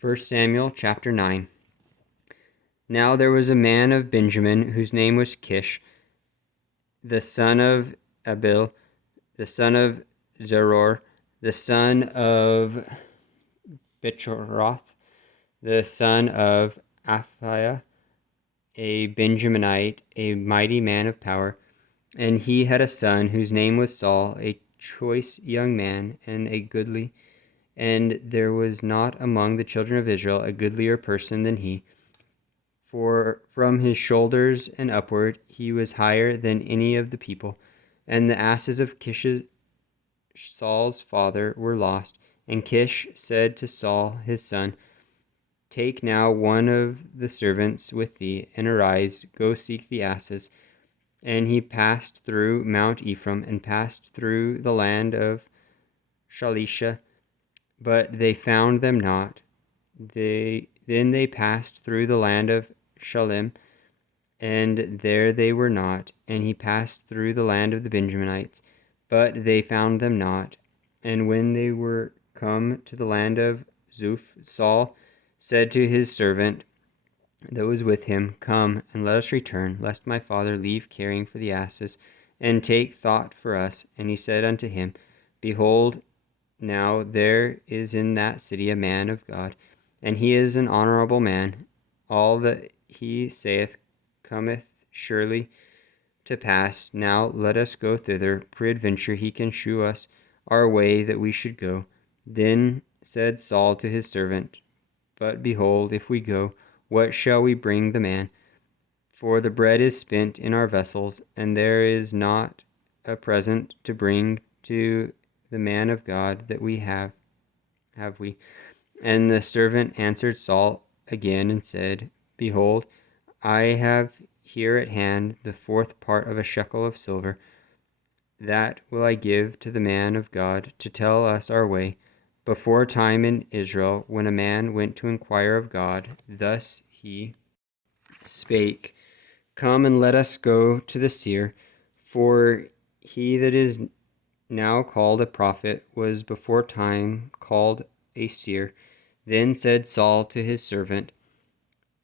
1 Samuel chapter 9. Now there was a man of Benjamin whose name was Kish, the son of Abil, the son of Zeror, the son of Bechorath, the son of Aphiah, a Benjaminite, a mighty man of power. And he had a son whose name was Saul, a choice young man and a goodly. And there was not among the children of Israel a goodlier person than he. For from his shoulders and upward he was higher than any of the people. And the asses of Kish, Saul's father, were lost. And Kish said to Saul his son, Take now one of the servants with thee, and arise, go seek the asses. And he passed through Mount Ephraim, and passed through the land of Shalisha, but they found them not. Then they passed through the land of Shalim, and there they were not. And he passed through the land of the Benjaminites, but they found them not. And when they were come to the land of Zuph, Saul said to his servant that was with him, Come, and let us return, lest my father leave caring for the asses, and take thought for us. And he said unto him, Behold, now there is in that city a man of God, and he is an honorable man. All that he saith cometh surely to pass. Now let us go thither. Peradventure he can shew us our way that we should go. Then said Saul to his servant, But behold, if we go, what shall we bring the man? For the bread is spent in our vessels, and there is not a present to bring to the man of God that we have we. And the servant answered Saul again and said, Behold, I have here at hand the 4th part of a shekel of silver. That will I give to the man of God to tell us our way. Before time in Israel, when a man went to inquire of God, thus he spake, Come and let us go to the seer, for he that is now called a prophet was before time called a seer. Then said Saul to his servant,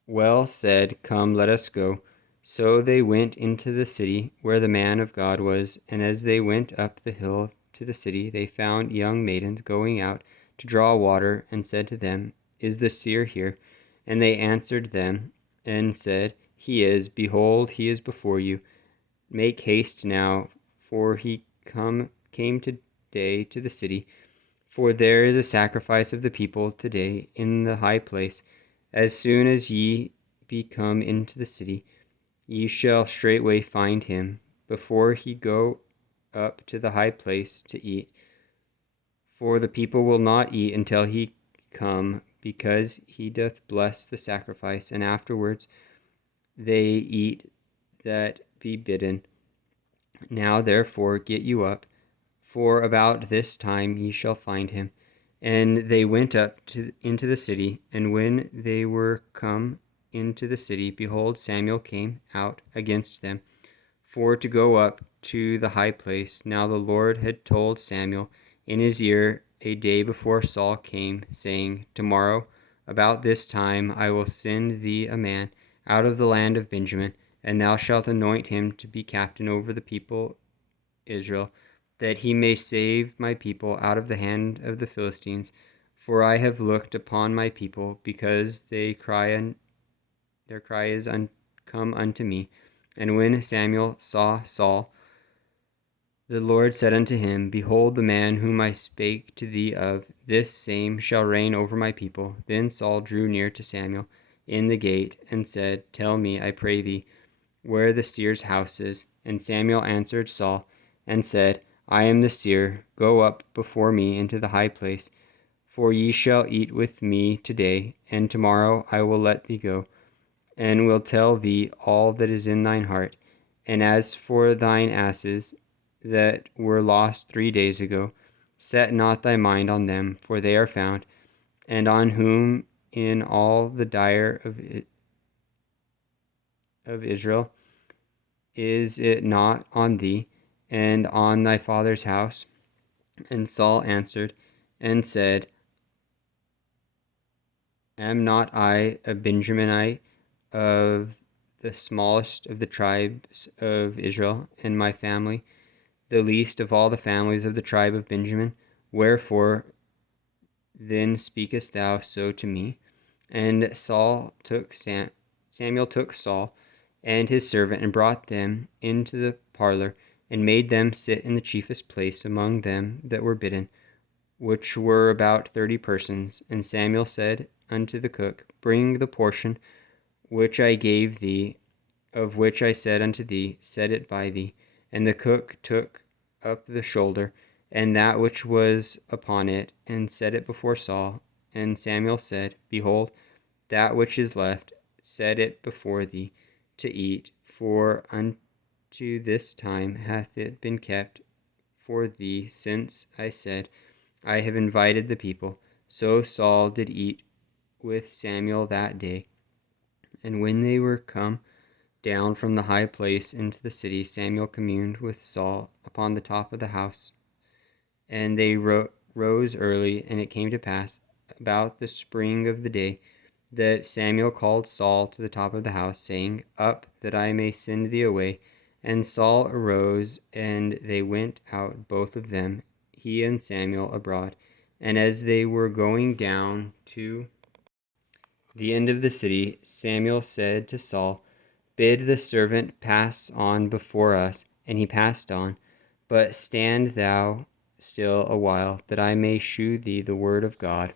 Well said, come, let us go. So they went into the city where the man of God was, and as they went up the hill to the city, they found young maidens going out to draw water, and said to them, Is the seer here? And they answered them, and said, He is. Behold, he is before you. Make haste now, for he came today to the city. For there is a sacrifice of the people today in the high place. As soon as ye be come into the city, ye shall straightway find him, before he go up to the high place to eat. For the people will not eat until he come, because he doth bless the sacrifice, and afterwards they eat that be bidden. Now therefore get you up, for about this time ye shall find him. And they went up into the city, and when they were come into the city, behold, Samuel came out against them, for to go up to the high place. Now the Lord had told Samuel in his ear a day before Saul came, saying, Tomorrow about this time I will send thee a man out of the land of Benjamin, and thou shalt anoint him to be captain over the people Israel, that he may save my people out of the hand of the Philistines. For I have looked upon my people, because their cry is come unto me. And when Samuel saw Saul, the Lord said unto him, Behold, the man whom I spake to thee of, this same shall reign over my people. Then Saul drew near to Samuel in the gate, and said, Tell me, I pray thee, where the seer's house is. And Samuel answered Saul, and said, I am the seer. Go up before me into the high place, for ye shall eat with me today, and tomorrow I will let thee go, and will tell thee all that is in thine heart. And as for thine asses that were lost 3 days ago, set not thy mind on them, for they are found, and on whom in all the dire of Israel is it not on thee, and on thy father's house? And Saul answered and said, Am not I a Benjaminite of the smallest of the tribes of Israel, and my family the least of all the families of the tribe of Benjamin? Wherefore then speakest thou so to me? And Samuel took Saul and his servant, and brought them into the parlor, and made them sit in the chiefest place among them that were bidden, which were about 30 persons. And Samuel said unto the cook, Bring the portion which I gave thee, of which I said unto thee, Set it by thee. And the cook took up the shoulder, and that which was upon it, and set it before Saul. And Samuel said, Behold, that which is left, set it before thee to eat, for unto this time hath it been kept for thee, since I said, I have invited the people. So Saul did eat with Samuel that day. And when they were come down from the high place into the city, Samuel communed with Saul upon the top of the house. And they rose early, and it came to pass about the spring of the day that Samuel called Saul to the top of the house, saying, Up, that I may send thee away. And Saul arose, and they went out, both of them, he and Samuel, abroad. And as they were going down to the end of the city, Samuel said to Saul, Bid the servant pass on before us. And he passed on. But stand thou still a while, that I may shew thee the word of God.